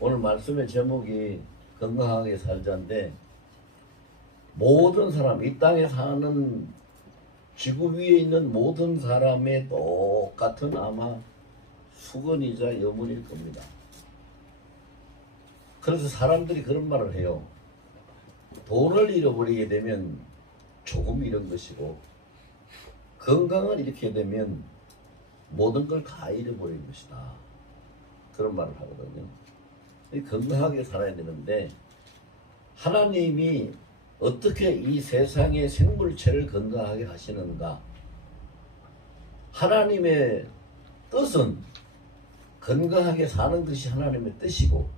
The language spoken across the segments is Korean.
오늘 말씀의 제목이 건강하게 살자인데, 모든 사람, 이 땅에 사는 지구 위에 있는 모든 사람의 똑같은 아마 수건이자 여문일 겁니다. 그래서 사람들이 그런 말을 해요. 돈을 잃어버리게 되면 조금 잃은 것이고, 건강을 잃게 되면 모든 걸 다 잃어버린 것이다. 그런 말을 하거든요. 건강하게 살아야 되는데, 하나님이 어떻게 이 세상의 생물체를 건강하게 하시는가? 하나님의 뜻은 건강하게 사는 것이 하나님의 뜻이고,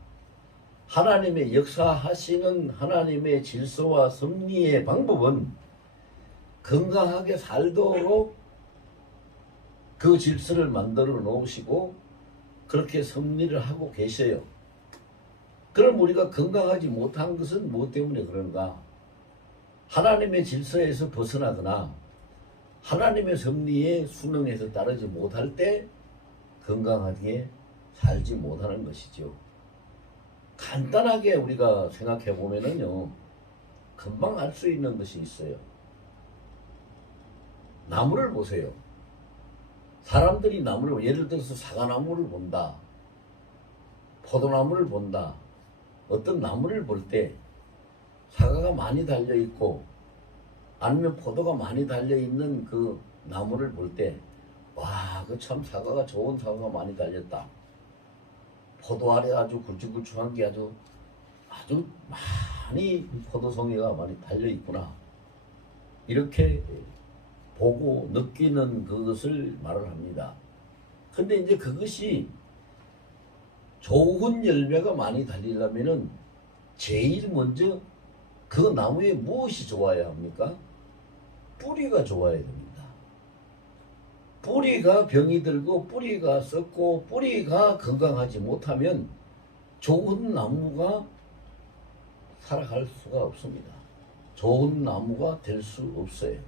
하나님의 역사하시는 하나님의 질서와 섭리의 방법은 건강하게 살도록 그 질서를 만들어 놓으시고 그렇게 섭리를 하고 계셔요. 그럼 우리가 건강하지 못한 것은 무엇 때문에 그런가? 하나님의 질서에서 벗어나거나 하나님의 섭리에 순응해서 따르지 못할 때 건강하게 살지 못하는 것이죠. 간단하게 우리가 생각해 보면은요, 금방 알 수 있는 것이 있어요. 나무를 보세요. 사람들이 나무를, 예를 들어서 사과나무를 본다, 포도나무를 본다, 어떤 나무를 볼 때 사과가 많이 달려있고 아니면 포도가 많이 달려있는 그 나무를 볼 때, 와, 그 참 사과가 좋은 사과가 많이 달렸다. 포도 알에 아주 굵직굵직한 게 아주 많이 포도송이가 많이 달려있구나. 이렇게 보고 느끼는 그것을 말을 합니다. 근데 이제 그것이 좋은 열매가 많이 달리려면은 제일 먼저 그 나무에 무엇이 좋아야 합니까? 뿌리가 좋아야 됩니다. 뿌리가 병이 들고 뿌리가 썩고 뿌리가 건강하지 못하면 좋은 나무가 살아갈 수가 없습니다. 좋은 나무가 될 수 없어요.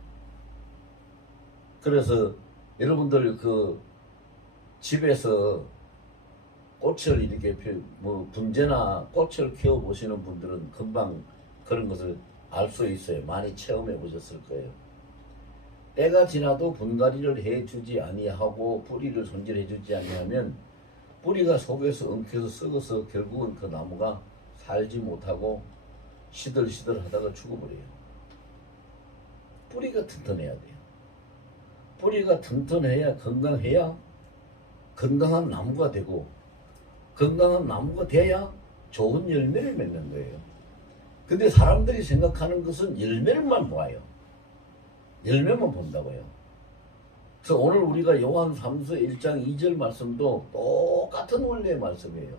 그래서 여러분들 그 집에서 꽃을 이렇게 분재나 꽃을 키워 보시는 분들은 금방 그런 것을 알 수 있어요. 많이 체험해 보셨을 거예요. 때가 지나도 분갈이를 해주지 아니하고 뿌리를 손질해 주지 아니하면 뿌리가 속에서 엉켜서 썩어서 결국은 그 나무가 살지 못하고 시들시들 하다가 죽어버려요. 뿌리가 튼튼해야 돼요. 뿌리가 튼튼해야, 건강해야 건강한 나무가 되고, 건강한 나무가 돼야 좋은 열매를 맺는 거예요. 근데 사람들이 생각하는 것은 열매만 봐요. 열매만 본다고요. 그래서 오늘 우리가 요한 3서 1장 2절 말씀도 똑같은 원리의 말씀이에요.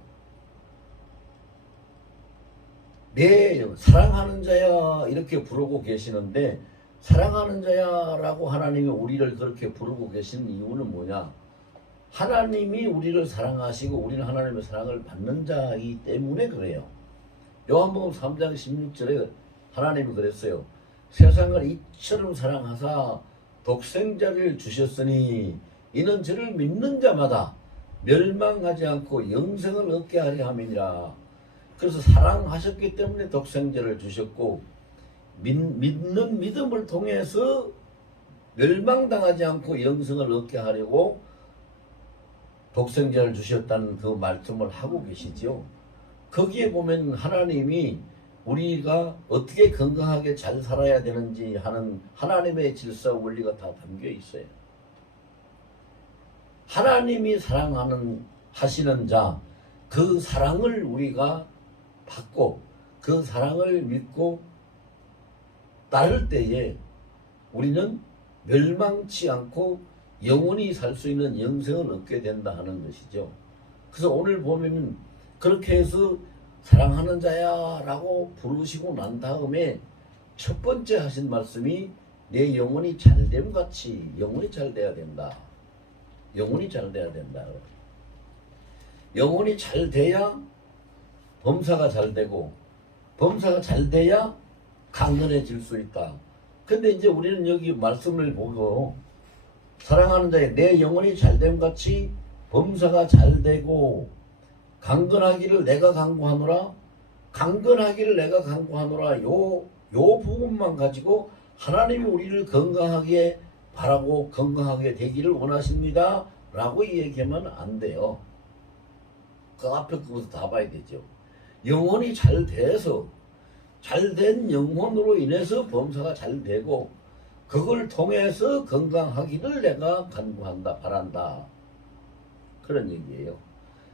내 사랑하는 자야 이렇게 부르고 계시는데, 사랑하는 자야라고 하나님이 우리를 그렇게 부르고 계시는 이유는 뭐냐? 하나님이 우리를 사랑하시고 우리는 하나님의 사랑을 받는 자이기 때문에 그래요. 요한복음 3장 16절에 하나님이 그랬어요. 세상을 이처럼 사랑하사 독생자를 주셨으니 이는 저를 믿는 자마다 멸망하지 않고 영생을 얻게 하려 함이니라. 그래서 사랑하셨기 때문에 독생자를 주셨고, 믿는 믿음을 통해서 멸망당하지 않고 영생을 얻게 하려고 독생자를 주셨다는 그 말씀을 하고 계시죠. 거기에 보면 하나님이 우리가 어떻게 건강하게 잘 살아야 되는지 하는 하나님의 질서 원리가 다 담겨 있어요. 하나님이 하시는 자, 그 사랑을 우리가 받고 그 사랑을 믿고 따를 때에 우리는 멸망치 않고 영원히 살 수 있는 영생을 얻게 된다 하는 것이죠. 그래서 오늘 보면 그렇게 해서 사랑하는 자야 라고 부르시고 난 다음에 첫 번째 하신 말씀이 내 영혼이 잘됨 같이 영혼이 잘 돼야 된다. 영혼이 잘 돼야 된다. 영혼이 잘 돼야 범사가 잘 되고, 범사가 잘 돼야 강건해질 수 있다. 근데 이제 우리는 여기 말씀을 보고 사랑하는 자의 내 영혼이 잘됨 같이 범사가 잘 되고 강건하기를 내가 강구하노라. 강건하기를 내가 강구하노라. 요 부분만 가지고 하나님이 우리를 건강하게 바라고 건강하게 되기를 원하십니다 라고 얘기하면 안 돼요. 그 앞에 그것도 다 봐야 되죠. 영혼이 잘 돼서 잘된 영혼으로 인해서 범사가 잘 되고 그걸 통해서 건강하기를 내가 간구한다 바란다 그런 얘기예요.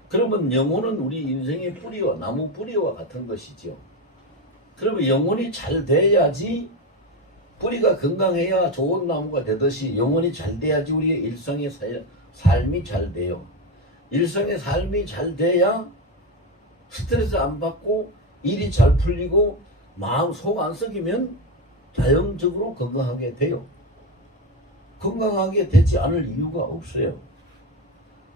그러면 영혼은 우리 인생의 뿌리와 나무 뿌리와 같은 것이죠. 그러면 영혼이 잘 돼야지 뿌리가 건강해야 좋은 나무가 되듯이 영혼이 잘 돼야지 우리의 일상의 삶이 잘 돼요. 일상의 삶이 잘 돼야 스트레스 안 받고 일이 잘 풀리고 마음 속 안 썩이면 자연적으로 건강하게 돼요. 건강하게 되지 않을 이유가 없어요.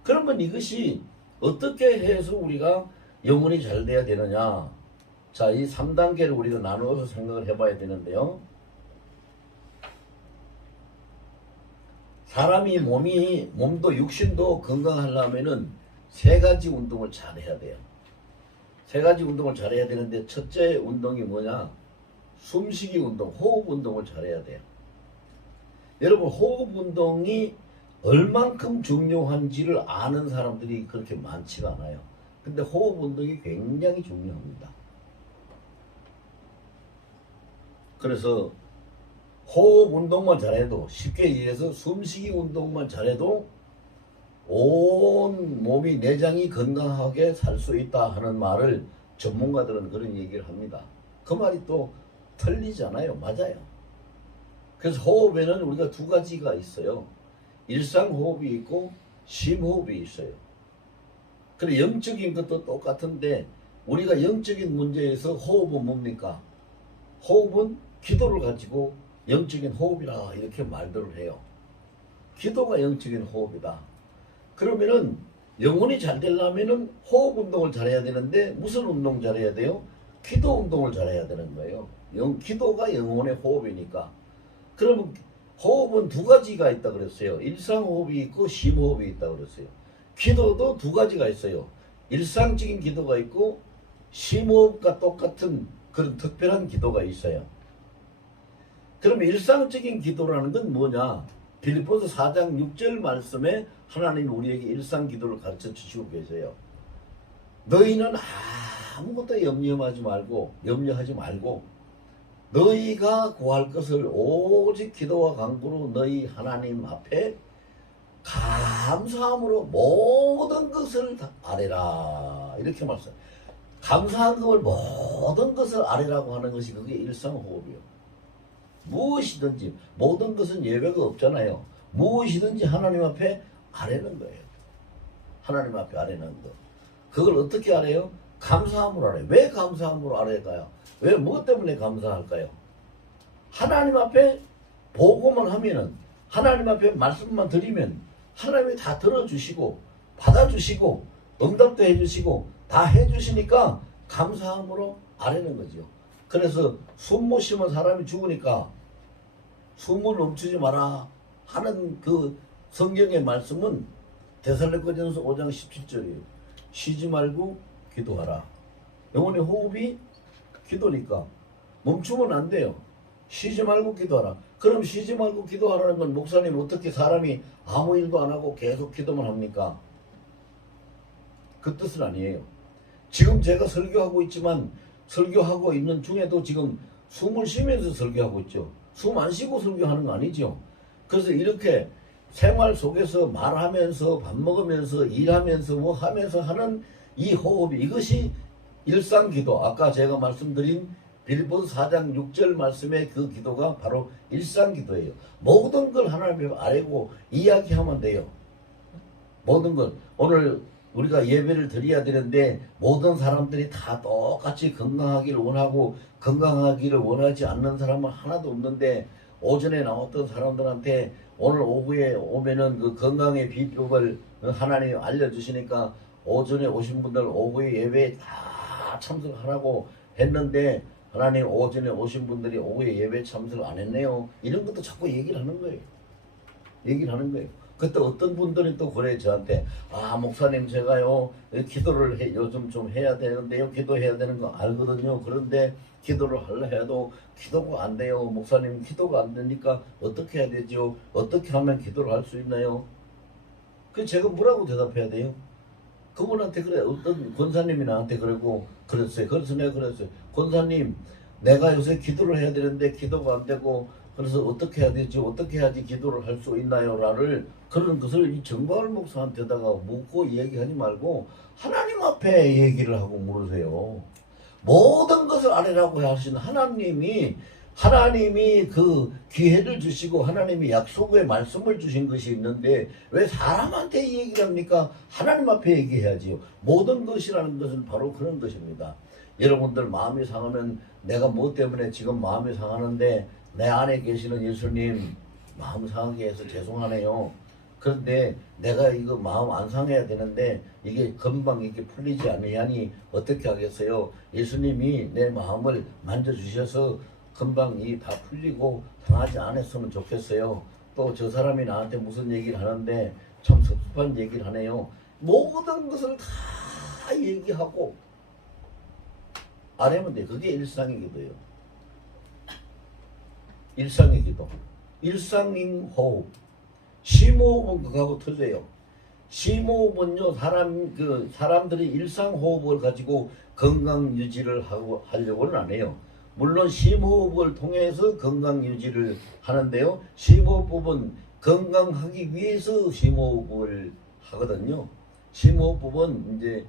그러면 이것이 어떻게 해서 우리가 영혼이 잘 돼야 되느냐? 자, 이 3단계를 우리가 나누어서 생각을 해봐야 되는데요. 사람이 몸도 육신도 건강하려면은 세 가지 운동을 잘 해야 돼요. 세 가지 운동을 잘 해야 되는데 첫째 운동이 뭐냐? 숨쉬기 운동, 호흡 운동을 잘 해야 돼요. 여러분 호흡 운동이 얼만큼 중요한지를 아는 사람들이 그렇게 많지가 않아요. 근데 호흡 운동이 굉장히 중요합니다. 그래서 호흡 운동만 잘해도 쉽게 얘기해서 숨쉬기 운동만 잘해도 온 몸이 내장이 건강하게 살 수 있다 하는 말을 전문가들은 그런 얘기를 합니다. 그 말이 또 틀리잖아요. 맞아요. 그래서 호흡에는 우리가 두 가지가 있어요. 일상호흡이 있고 심호흡이 있어요. 그래 영적인 것도 똑같은데 우리가 영적인 문제에서 호흡은 뭡니까? 호흡은 기도를 가지고 영적인 호흡이라 이렇게 말들을 해요. 기도가 영적인 호흡이다. 그러면은 영혼이 잘 되려면은 호흡 운동을 잘해야 되는데 무슨 운동 잘해야 돼요? 기도 운동을 잘해야 되는 거예요. 기도가 영혼의 호흡이니까. 그러면 호흡은 두 가지가 있다 그랬어요. 일상호흡이 있고 심호흡이 있다 그랬어요. 기도도 두 가지가 있어요. 일상적인 기도가 있고 심호흡과 똑같은 그런 특별한 기도가 있어요. 그러면 일상적인 기도라는 건 뭐냐? 빌립보서 4장 6절 말씀에 하나님 우리에게 일상 기도를 가르쳐 주시고 계세요. 너희는 아무것도 염려하지 말고 너희가 구할 것을 오직 기도와 간구로 너희 하나님 앞에 감사함으로 모든 것을 다 아뢰라 이렇게 말씀. 감사한 것을 모든 것을 아뢰라고 하는 것이 그게 일상호흡이요. 무엇이든지 모든 것은 예외가 없잖아요. 무엇이든지 하나님 앞에 아뢰는 거예요. 하나님 앞에 아뢰는 거. 그걸 어떻게 아뢰요? 감사함으로 아뢰요. 왜 감사함으로 아뢰까요? 왜 무엇 때문에 감사할까요? 하나님 앞에 보고만 하면은 하나님 앞에 말씀만 드리면 하나님이 다 들어주시고 받아주시고 응답도 해주시고 다 해주시니까 감사함으로 아뢰는 거죠. 그래서 숨 못 쉬면 사람이 죽으니까 숨을 멈추지 마라 하는 그 성경의 말씀은 데살로니가전서 5장 17절이에요. 쉬지 말고 기도하라. 영혼의 호흡이 기도니까 멈추면 안 돼요. 쉬지 말고 기도하라. 그럼 쉬지 말고 기도하라는 건 목사님 어떻게 사람이 아무 일도 안 하고 계속 기도만 합니까? 그 뜻은 아니에요. 지금 제가 설교하고 있지만 설교하고 있는 중에도 지금 숨을 쉬면서 설교하고 있죠. 숨 안 쉬고 설교하는 거 아니죠. 그래서 이렇게 생활 속에서 말하면서 밥 먹으면서 일하면서 뭐 하면서 하는 이 호흡 이것이 일상기도. 아까 제가 말씀드린 빌립보서 4장 6절 말씀의 그 기도가 바로 일상기도예요. 모든 걸 하나님 앞에 아뢰고 이야기하면 돼요. 모든 걸. 오늘 우리가 예배를 드려야 되는데 모든 사람들이 다 똑같이 건강하기를 원하고 건강하기를 원하지 않는 사람은 하나도 없는데 오전에 나왔던 사람들한테 오늘 오후에 오면은 그 건강의 비법을 하나님 알려주시니까 오전에 오신 분들 오후에 예배에 다 참석하라고 했는데 하나님 오전에 오신 분들이 오후에 예배 참석 안 했네요. 이런 것도 자꾸 얘기를 하는 거예요. 얘기를 하는 거예요. 그때 어떤 분들이 또 그래 저한테 아 목사님 제가요 기도를 요즘 좀 해야 되는데요 기도해야 되는 거 알거든요. 그런데 기도를 하려 해도 기도가 안 돼요. 목사님 기도가 안 되니까 어떻게 해야 되죠? 어떻게 하면 기도를 할 수 있나요? 그 제가 뭐라고 대답해야 돼요? 그분한테 그래 어떤 권사님이 나한테 그러고 그랬어요. 그래서 내가 그랬어요. 권사님 내가 요새 기도를 해야 되는데 기도가 안 되고 그래서 어떻게 해야 되지? 어떻게 해야지 기도를 할 수 있나요? 라를 그런 것을 이 정바울 목사한테다가 묻고 얘기하지 말고 하나님 앞에 얘기를 하고 물으세요. 모든 것을 아뢰라고 하신 하나님이 그 기회를 주시고 하나님이 약속의 말씀을 주신 것이 있는데 왜 사람한테 얘기를 합니까? 하나님 앞에 얘기해야지요. 모든 것이라는 것은 바로 그런 것입니다. 여러분들 마음이 상하면 내가 뭐 때문에 지금 마음이 상하는데 내 안에 계시는 예수님 마음 상하게 해서 죄송하네요. 그런데 내가 이거 마음 안 상해야 되는데 이게 금방 이렇게 풀리지 않으니 어떻게 하겠어요? 예수님이 내 마음을 만져주셔서 금방 이 다 풀리고 상하지 않았으면 좋겠어요. 또 저 사람이 나한테 무슨 얘기를 하는데 참 섭섭한 얘기를 하네요. 모든 것을 다 얘기하고 안 하면 돼. 그게 일상의 기도예요. 일상의 기도. 일상인 호흡. 심호흡은 그거하고 틀려요. 심호흡은요, 사람들이 일상 호흡을 가지고 건강 유지를 하려고는 안 해요. 물론 심호흡을 통해서 건강 유지를 하는데요. 심호흡법은 건강하기 위해서 심호흡을 하거든요. 심호흡법은 이제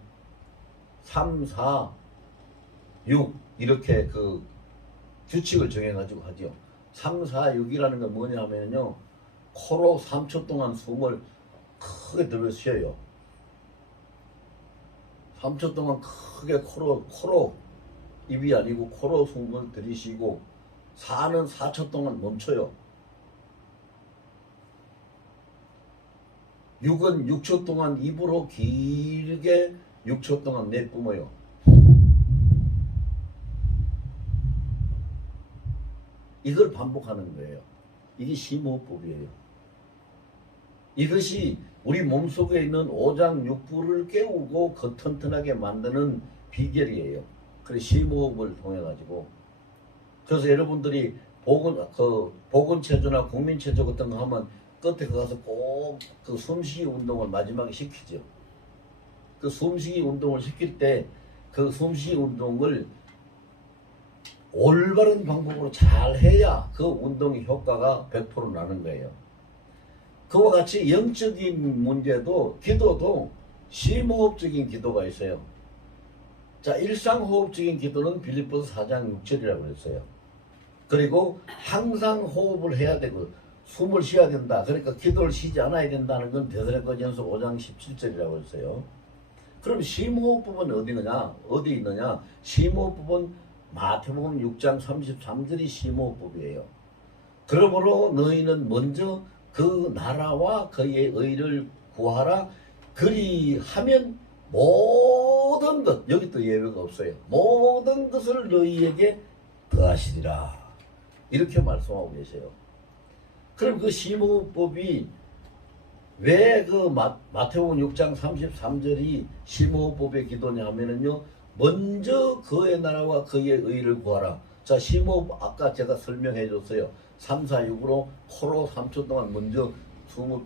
3, 4, 6 이렇게 그 규칙을 정해가지고 하죠. 3, 4, 6이라는 건 뭐냐 하면요. 코로 3초 동안 숨을 크게 들어 쉬어요. 3초 동안 크게 코로 입이 아니고 코로 숨을 들이쉬고 4는 4초 동안 멈춰요. 6은 6초 동안 입으로 길게 6초 동안 내뿜어요. 이걸 반복하는 거예요. 이게 심호흡법이에요. 이것이 우리 몸속에 있는 오장육부를 깨우고 튼튼하게 만드는 비결이에요. 그래서 심호흡을 통해 가지고 그래서 여러분들이 보건체조나 국민체조 같은 거 하면 끝에 가서 꼭 그 숨쉬기 운동을 마지막에 시키죠. 그 숨쉬기 운동을 시킬 때 그 숨쉬기 운동을 올바른 방법으로 잘 해야 그 운동의 효과가 100% 나는 거예요. 그와 같이 영적인 문제도 기도도 심호흡적인 기도가 있어요. 자, 일상호흡적인 기도는 빌립보서 4장 6절이라고 했어요. 그리고 항상 호흡을 해야 되고 숨을 쉬어야 된다. 그러니까 기도를 쉬지 않아야 된다는 건 데살로니가전서 5장 17절이라고 했어요. 그럼 심호흡법은 어디 있느냐? 심호흡법은 마태복음 6장 33절이 심호흡법이에요. 그러므로 너희는 먼저 그 나라와 그의 의를 구하라. 그리하면 모든 것, 여기 또 예외가 없어요. 모든 것을 너희에게 더하시리라. 이렇게 말씀하고 계세요. 그럼 그 심호흡법이 왜 그 마태복음 6장 33절이 심호흡법의 기도냐 하면은요, 먼저 그의 나라와 그의 의를 구하라. 자, 심호흡 아까 제가 설명해 줬어요. 3, 4, 6으로 코로 3초 동안 먼저 숨을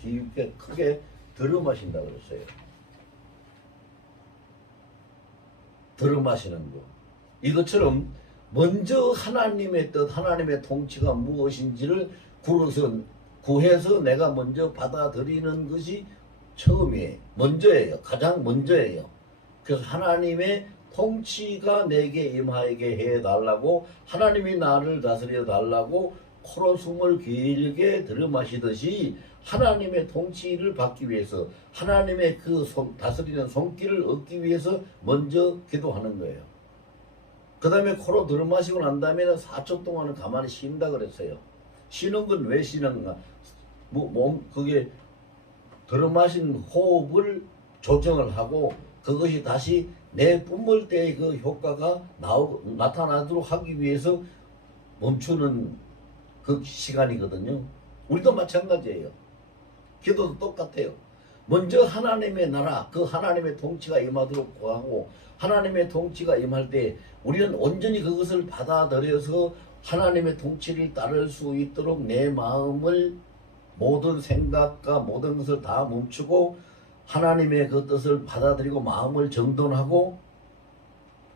깊게 크게 들어 마신다 그랬어요. 들어 마시는 거. 이것처럼 먼저 하나님의 뜻, 하나님의 통치가 무엇인지를 구해서 내가 먼저 받아들이는 것이 처음이에요. 먼저예요. 가장 먼저예요. 그래서 하나님의 통치가 내게 임하게 해달라고, 하나님이 나를 다스려 달라고 코로 숨을 길게 들여 마시듯이 하나님의 통치를 받기 위해서, 하나님의 그 다스리는 손길을 얻기 위해서 먼저 기도하는 거예요. 그 다음에 코로 들여 마시고 난 다음에는 4초 동안은 가만히 쉰다 그랬어요. 쉬는 건 왜 쉬는가? 그게 들여 마신 호흡을 조정을 하고 그것이 다시 내 뿜을 때의 그 효과가 나타나도록 하기 위해서 멈추는 그 시간이거든요. 우리도 마찬가지예요. 기도도 똑같아요. 먼저 하나님의 나라, 그 하나님의 통치가 임하도록 구하고 하나님의 통치가 임할 때 우리는 온전히 그것을 받아들여서 하나님의 통치를 따를 수 있도록 내 마음을 모든 생각과 모든 것을 다 멈추고 하나님의 그 뜻을 받아들이고 마음을 정돈하고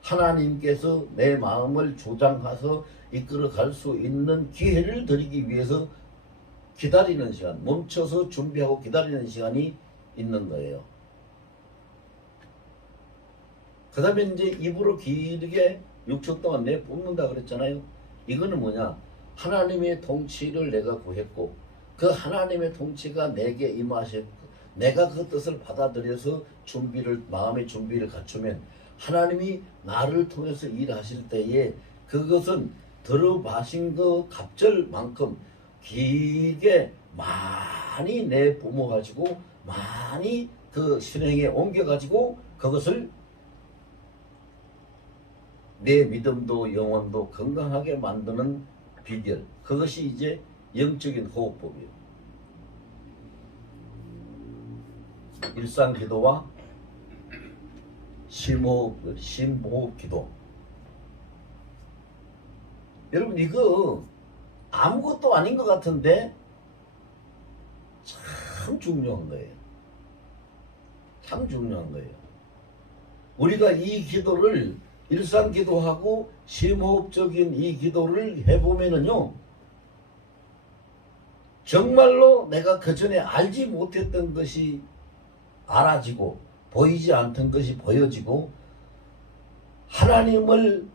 하나님께서 내 마음을 주장해서 이끌어 갈 수 있는 기회를 드리기 위해서 기다리는 시간, 멈춰서 준비하고 기다리는 시간이 있는 거예요. 그 다음에 이제 입으로 길게 6초 동안 내 뿜는다 그랬잖아요. 이거는 뭐냐? 하나님의 통치를 내가 구했고 그 하나님의 통치가 내게 임하셨고 내가 그 뜻을 받아들여서 마음의 준비를 갖추면 하나님이 나를 통해서 일하실 때에 그것은 들어마신 그 갑절만큼 길게 많이 내 뿜어가지고 많이 그 실행에 옮겨가지고 그것을 내 믿음도 영혼도 건강하게 만드는 비결, 그것이 이제 영적인 호흡법이에요. 일상기도와 심호흡 기도. 여러분 이거 아무것도 아닌 것 같은데 참 중요한 거예요. 참 중요한 거예요. 우리가 이 기도를 일상기도하고 심호흡적인 이 기도를 해보면은요, 정말로 내가 그전에 알지 못했던 것이 알아지고 보이지 않던 것이 보여지고 하나님을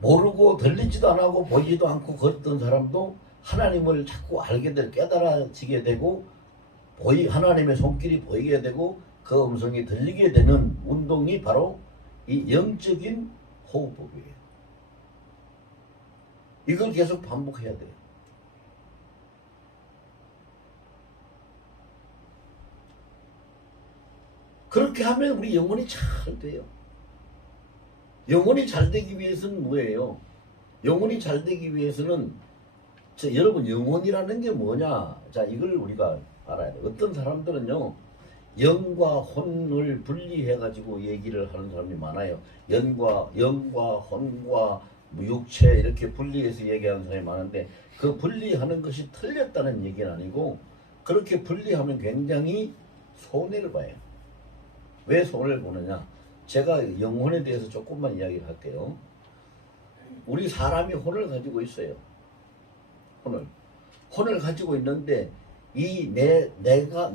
모르고 들리지도 않고 보이지도 않고 걷던 사람도 하나님을 자꾸 알게 되고 깨달아지게 되고 하나님의 손길이 보이게 되고 그 음성이 들리게 되는 운동이 바로 이 영적인 호흡법이에요. 이걸 계속 반복해야 돼요. 그렇게 하면 우리 영혼이 잘 돼요. 영혼이 잘 되기 위해서는 뭐예요? 영혼이 잘 되기 위해서는 여러분 영혼이라는 게 뭐냐? 자, 이걸 우리가 알아야 돼요. 어떤 사람들은요, 영과 혼을 분리해가지고 얘기를 하는 사람이 많아요. 영과 혼과 육체 이렇게 분리해서 얘기하는 사람이 많은데 그 분리하는 것이 틀렸다는 얘기는 아니고 그렇게 분리하면 굉장히 손해를 봐요. 왜 손해를 보느냐? 제가 영혼에 대해서 조금만 이야기를 할게요. 우리 사람이 혼을 가지고 있어요. 혼을 가지고 있는데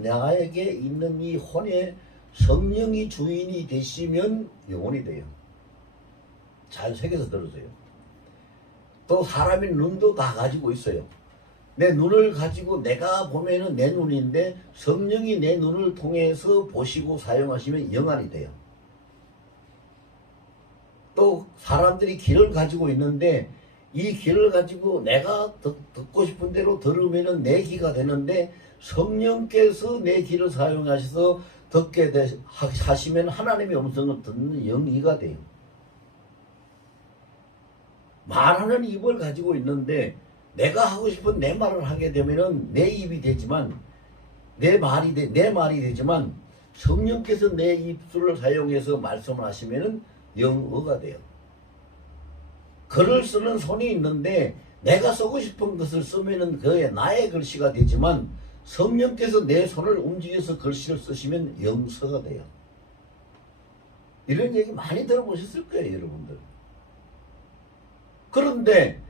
나에게 있는 이 혼에 성령이 주인이 되시면 영혼이 돼요. 잘 새겨서 들으세요. 또 사람의 눈도 다 가지고 있어요. 내 눈을 가지고 내가 보면은 내 눈인데 성령이 내 눈을 통해서 보시고 사용하시면 영안이 돼요. 또 사람들이 귀를 가지고 있는데 이 귀를 가지고 내가 듣고 싶은 대로 들으면은 내 귀가 되는데 성령께서 내 귀를 사용하셔서 듣게 하시면 하나님의 음성을 듣는 영이가 돼요. 말하는 입을 가지고 있는데 내가 하고 싶은 내 말을 하게 되면은 내 입이 되지만 내 말이 되지만 성령께서 내 입술을 사용해서 말씀을 하시면은 영어가 돼요. 글을 쓰는 손이 있는데 내가 쓰고 싶은 것을 쓰면은 그게 나의 글씨가 되지만 성령께서 내 손을 움직여서 글씨를 쓰시면 영서가 돼요. 이런 얘기 많이 들어보셨을 거예요, 여러분들. 그런데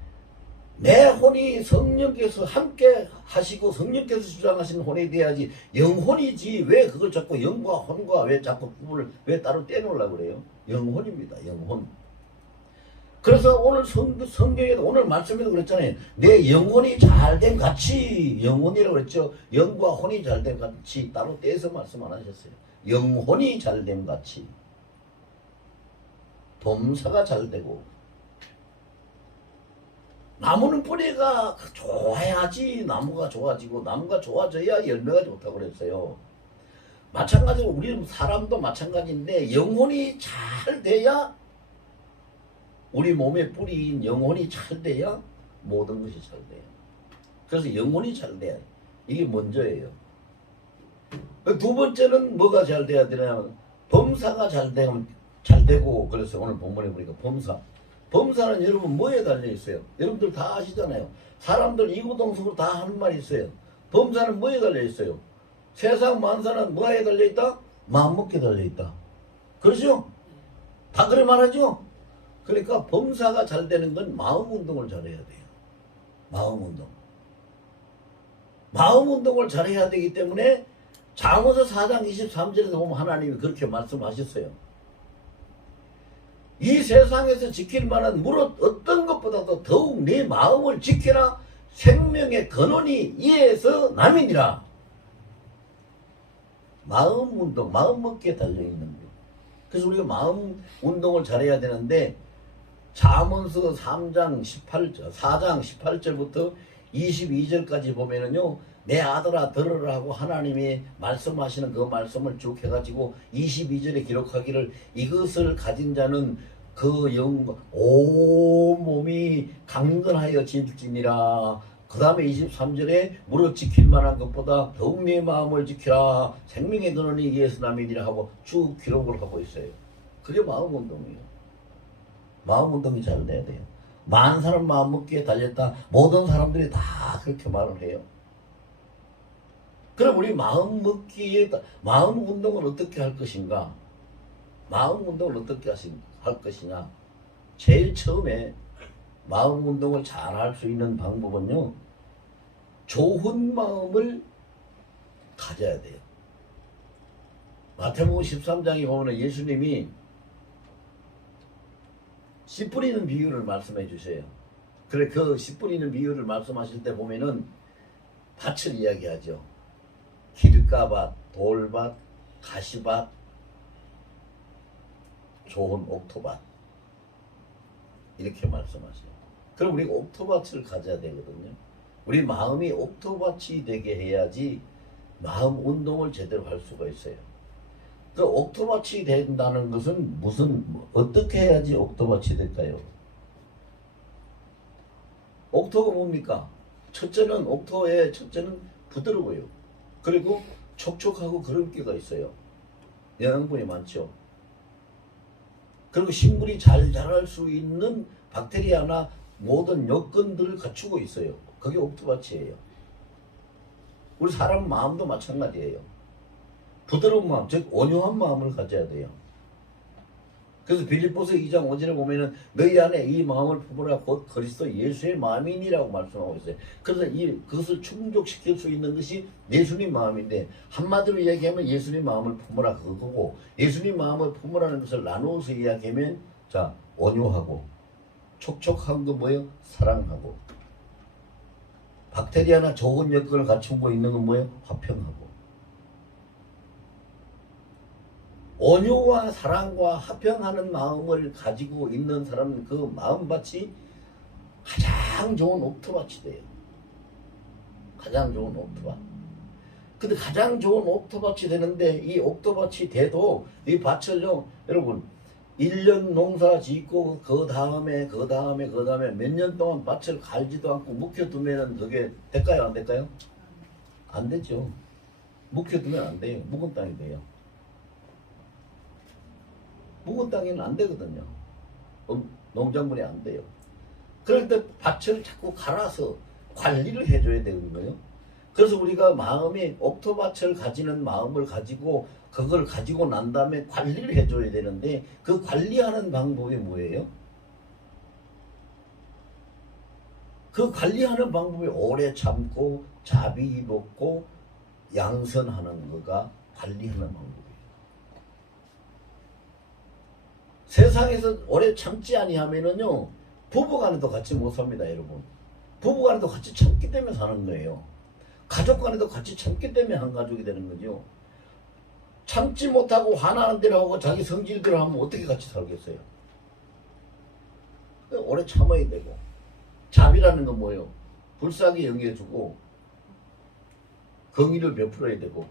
내 혼이 성령께서 함께 하시고 성령께서 주장하시는 혼이 돼야지 영혼이지 왜 그걸 자꾸 영과 혼과 왜 자꾸 구분을 왜 따로 떼놓으려고 그래요? 영혼입니다. 영혼. 그래서 오늘 성경에도 오늘 말씀에도 그랬잖아요. 내 영혼이 잘됨 같이 영혼이라고 그랬죠. 영과 혼이 잘됨 같이 따로 떼서 말씀 안 하셨어요. 영혼이 잘됨 같이 범사가 잘되고 나무는 뿌리가 좋아야지 나무가 좋아지고 나무가 좋아져야 열매가 좋다고 그랬어요. 마찬가지로 우리 사람도 마찬가지인데 영혼이 잘 돼야 우리 몸의 뿌리인 영혼이 잘 돼야 모든 것이 잘 돼요. 그래서 영혼이 잘 돼야 이게 먼저예요. 두 번째는 뭐가 잘 돼야 되냐면 범사가 잘 되고 그래서 오늘 본문에 보니까 범사는 여러분 뭐에 달려 있어요? 여러분들 다 아시잖아요. 사람들 이구동성으로 다 하는 말이 있어요. 범사는 뭐에 달려 있어요? 세상 만사는 뭐에 달려 있다? 마음먹기에 달려 있다. 그렇죠? 다 그래 말하죠? 그러니까 범사가 잘 되는 건 마음 운동을 잘해야 돼요. 마음 운동. 마음 운동을 잘해야 되기 때문에 잠언서 4장 23절에서 보면 하나님이 그렇게 말씀하셨어요. 이 세상에서 지킬 만한 무릇 어떤 것보다도 더욱 내 마음을 지켜라. 생명의 근원이 이에서 남이니라. 마음 운동, 마음 먹기에 달려있는 거예요. 그래서 우리가 마음 운동을 잘해야 되는데 잠언서 4장 18절부터 22절까지 보면은요, 내 아들아 들으라 하고 하나님이 말씀하시는 그 말씀을 쭉 해가지고 22절에 기록하기를 이것을 가진 자는 그 영혼 몸이 강건하여 진실지니라. 그 다음에 23절에 무릇 지킬 만한 것보다 더욱 내 마음을 지키라. 생명의 근원이 이에서 남이니라 하고 쭉 기록을 하고 있어요. 그게 마음 운동이에요. 마음 운동이 잘 돼야 돼요. 많은 사람 마음 먹기에 달렸다. 모든 사람들이 다 그렇게 말을 해요. 그럼 우리 마음 운동을 어떻게 할 것인가? 마음 운동을 어떻게 할 것이냐? 제일 처음에 마음 운동을 잘 할 수 있는 방법은요, 좋은 마음을 가져야 돼요. 마태복음 13장에 보면 예수님이 씨 뿌리는 비유를 말씀해 주세요. 그래, 그 씨 뿌리는 비유를 말씀하실 때 보면은 밭을 이야기하죠. 길가밭, 돌밭, 가시밭, 좋은 옥토밭, 이렇게 말씀하세요. 그럼 우리가 옥토밭을 가져야 되거든요. 우리 마음이 옥토밭이 되게 해야지 마음 운동을 제대로 할 수가 있어요. 그 옥토밭이 된다는 것은 어떻게 해야지 옥토밭이 될까요? 옥토가 뭡니까? 첫째는 부드러워요. 그리고 촉촉하고 그름기가 있어요. 영양분이 많죠. 그리고 식물이 잘 자랄 수 있는 박테리아나 모든 여건들을 갖추고 있어요. 그게 옥토밭이에요. 우리 사람 마음도 마찬가지예요. 부드러운 마음, 즉 온유한 마음을 가져야 돼요. 그래서 빌립보서 2장 5절에 보면은 너희 안에 이 마음을 품으라 곧 그리스도 예수의 마음이니라고 말씀하고 있어요. 그래서 그것을 충족시킬 수 있는 것이 예수님 마음인데, 한마디로 이야기하면 예수님 마음을 품으라 그거고, 예수님 마음을 품으라는 것을 나누어서 이야기하면 자, 온유하고 촉촉한 거 뭐예요? 사랑하고, 박테리아나 좋은 여건을 갖추고 있는 건 뭐예요? 화평하고. 온유와 사랑과 화평하는 마음을 가지고 있는 사람은 그 마음밭이 가장 좋은 옥토밭이 돼요. 가장 좋은 옥토밭. 근데 가장 좋은 옥토밭이 되는데, 이 옥토밭이 돼도 이 밭을요, 여러분 1년 농사 짓고 그 다음에 몇 년 동안 밭을 갈지도 않고 묵혀두면은 그게 될까요? 안 될까요? 안 되죠. 묵혀두면 안 돼요. 묵은 땅이 돼요. 묵은 땅에는 안 되거든요. 농작물이 안 돼요. 그럴 때 밭을 자꾸 갈아서 관리를 해줘야 되는 거예요. 그래서 우리가 마음이 옥토밭을 가지는 마음을 가지고 그걸 가지고 난 다음에 관리를 해줘야 되는데, 그 관리하는 방법이 뭐예요? 그 관리하는 방법이 오래 참고 자비 입었고 양선하는 거가 관리하는 방법이에요. 세상에서 오래 참지 아니하면은요, 부부간에도 같이 못 삽니다, 여러분. 부부간에도 같이 참기 때문에 사는 거예요. 가족간에도 같이 참기 때문에 한 가족이 되는 거죠. 참지 못하고 화나는 대로 하고 자기 성질대로 하면 어떻게 같이 살겠어요? 오래 참아야 되고. 자비라는 건 뭐예요? 불쌍히 여겨주고 긍의를 베풀어야 되고,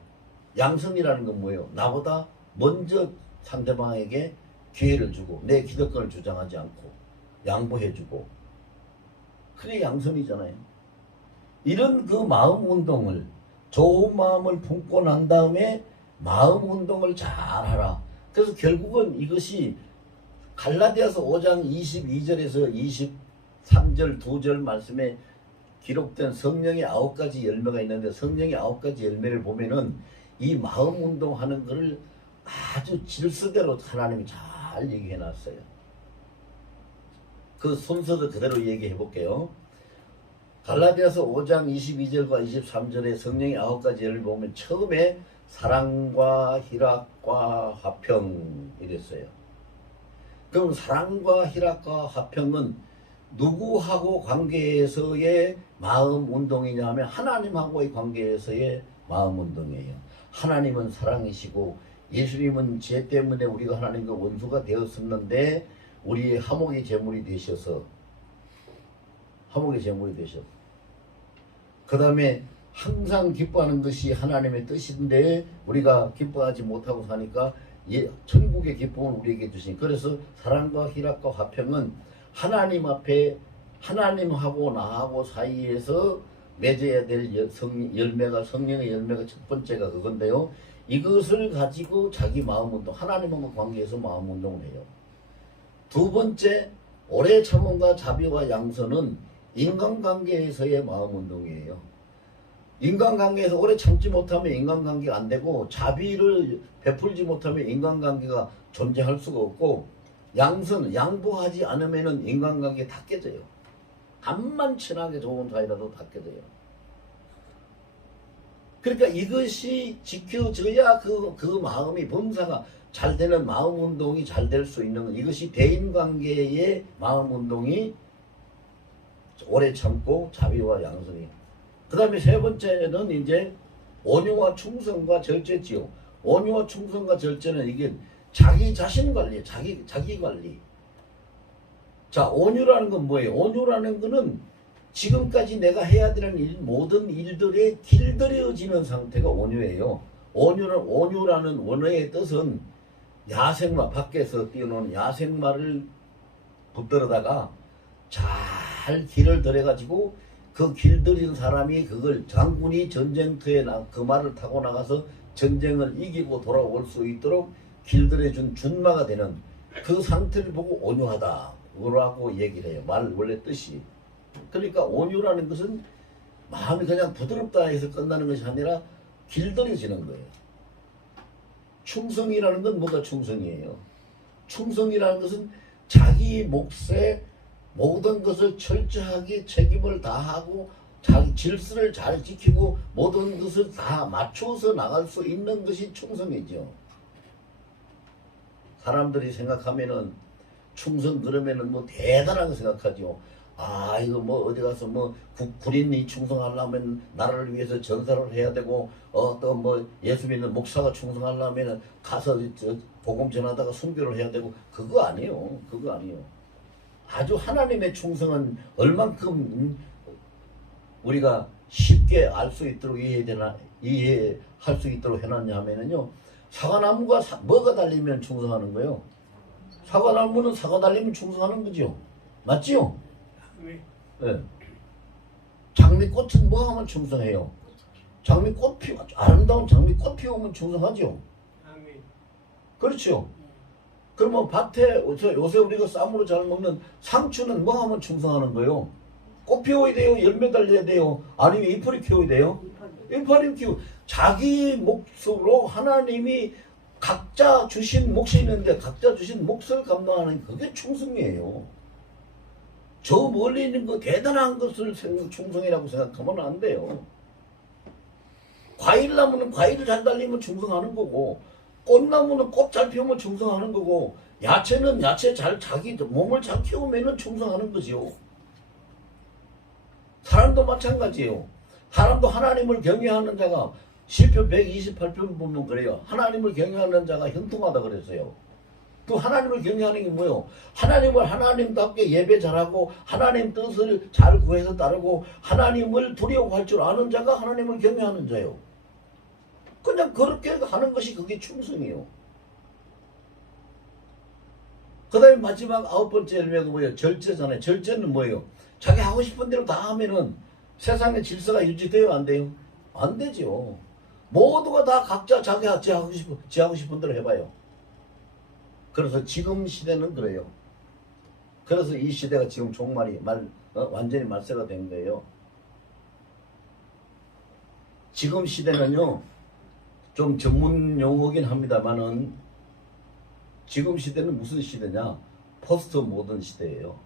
양선이라는 건 뭐예요? 나보다 먼저 상대방에게 기회를 주고 내 기득권을 주장하지 않고 양보해주고, 그게 양선이잖아요. 이런 그 마음 운동을 좋은 마음을 품고 난 다음에 마음 운동을 잘 하라. 그래서 결국은 이것이 갈라디아서 5장 22절에서 23절 2절 말씀에 기록된 성령의 9가지 열매가 있는데, 성령의 9가지 열매를 보면은 이 마음 운동하는 것을 아주 질서대로 하나님이 잘 얘기해 놨어요. 그 순서도 그대로 얘기해 볼게요. 갈라디아서 5장 22절과 23절에 성령의 9가지 열매를 보면 처음에 사랑과 희락과 화평 이랬어요. 그럼 사랑과 희락과 화평은 누구하고 관계에서의 마음 운동이냐 하면 하나님하고의 관계에서의 마음 운동이에요. 하나님은 사랑이시고 예수님은 죄 때문에 우리가 하나님과 원수가 되었었는데 우리의 화목의 제물이 되셔서 그 다음에 항상 기뻐하는 것이 하나님의 뜻인데 우리가 기뻐하지 못하고 사니까 천국의 기쁨을 우리에게 주시니, 그래서 사랑과 희락과 화평은 하나님 앞에 하나님하고 나하고 사이에서 맺어야 될 열매가, 성령의 열매가 첫 번째가 그건데요. 이것을 가지고 자기 마음 운동, 하나님하고 관계에서 마음 운동을 해요. 두 번째, 오래 참음과 자비와 양선은 인간관계에서의 마음 운동이에요. 인간관계에서 오래 참지 못하면 인간관계가 안 되고, 자비를 베풀지 못하면 인간관계가 존재할 수가 없고, 양선, 양보하지 않으면 인간관계 다 깨져요. 암만 친하게 좋은 사이라도 다 깨져요. 그러니까 이것이 지켜져야 그 마음이 범사가 잘 되는 마음 운동이 잘 될 수 있는, 이것이 대인관계의 마음 운동이 오래 참고 자비와 양선이. 그 다음에 세 번째는 이제 온유와 충성과 절제지요. 온유와 충성과 절제는 이게 자기 자신 관리, 자기 관리. 자, 온유라는 건 뭐예요? 온유라는 거는 지금까지 내가 해야 되는 모든 일들에 길들여지는 상태가 온유예요. 온유라는 원어의 뜻은 야생마, 밖에서 뛰어노는 야생마를 붙들어다가 잘 길을 들여가지고 그 길들인 사람이 그걸 장군이 전쟁터에 그 말을 타고 나가서 전쟁을 이기고 돌아올 수 있도록 길들여준 준마가 되는 그 상태를 보고 온유하다 라고 얘기를 해요. 말 원래 뜻이. 그러니까 온유라는 것은 마음이 그냥 부드럽다 해서 끝나는 것이 아니라 길들여지는 거예요. 충성이라는 건 뭐가 충성이에요? 충성이라는 것은 자기 몫에 모든 것을 철저하게 책임을 다하고 자기 질서를 잘 지키고 모든 것을 다 맞춰서 나갈 수 있는 것이 충성이죠. 사람들이 생각하면은 충성 그러면은 뭐 대단한 거 생각하죠. 아, 이거 뭐 어디 가서 뭐 군인이 충성하려면 나라를 위해서 전사를 해야 되고, 또 뭐 예수 믿는 목사가 충성하려면 가서 복음 전하다가 순교를 해야 되고, 그거 아니에요. 그거 아니에요. 아주 하나님의 충성은 얼만큼 우리가 쉽게 알 수 있도록 이해할 수 있도록 해놨냐 하면은요, 사과나무가 뭐가 달리면 충성하는 거예요? 사과나무는 사과 달리면 충성하는 거죠. 맞지요? 네. 장미꽃은 뭐 하면 충성해요? 장미꽃 아름다운 장미꽃 피우면 충성하죠. 그렇죠. 그러면 밭에 요새 우리가 쌈으로 잘 먹는 상추는 뭐 하면 충성하는 거예요? 꽃 피워야 돼요? 열매 달려야 돼요? 아니면 이파리 키워야 돼요? 이파리 키워. 자기 몫으로 하나님이 각자 주신 몫이 있는데 각자 주신 몫을 감당하는 그게 충성이에요. 저 멀리 있는 거 대단한 것을 충성이라고 생각하면 안 돼요. 과일나무는 과일을 잘 달리면 충성하는 거고, 꽃나무는 꽃 잘 피우면 충성하는 거고, 야채는 야채 잘 자기 몸을 잘 키우면 충성하는 거지요. 사람도 마찬가지예요. 사람도 하나님을 경외하는 자가 시편 128편 보면 그래요. 하나님을 경외하는 자가 형통하다 그랬어요. 또 하나님을 경외하는 게 뭐예요? 하나님을 하나님답게 예배 잘하고 하나님 뜻을 잘 구해서 따르고 하나님을 두려워할 줄 아는 자가 하나님을 경외하는 자예요. 그냥 그렇게 하는 것이 그게 충성이에요. 그 다음에 마지막 9번째 열매가 뭐예요? 절제잖아요. 절제는 뭐예요? 자기 하고 싶은 대로 다 하면은 세상의 질서가 유지돼요? 안 돼요? 안 되죠. 모두가 다 각자 지 하고 싶은 대로 해봐요. 그래서 지금 시대는 그래요. 그래서 이 시대가 지금 종말이 완전히 말세가 된 거예요. 지금 시대는요, 좀 전문 용어긴 합니다만은, 지금 시대는 무슨 시대냐? 포스트 모던 시대예요.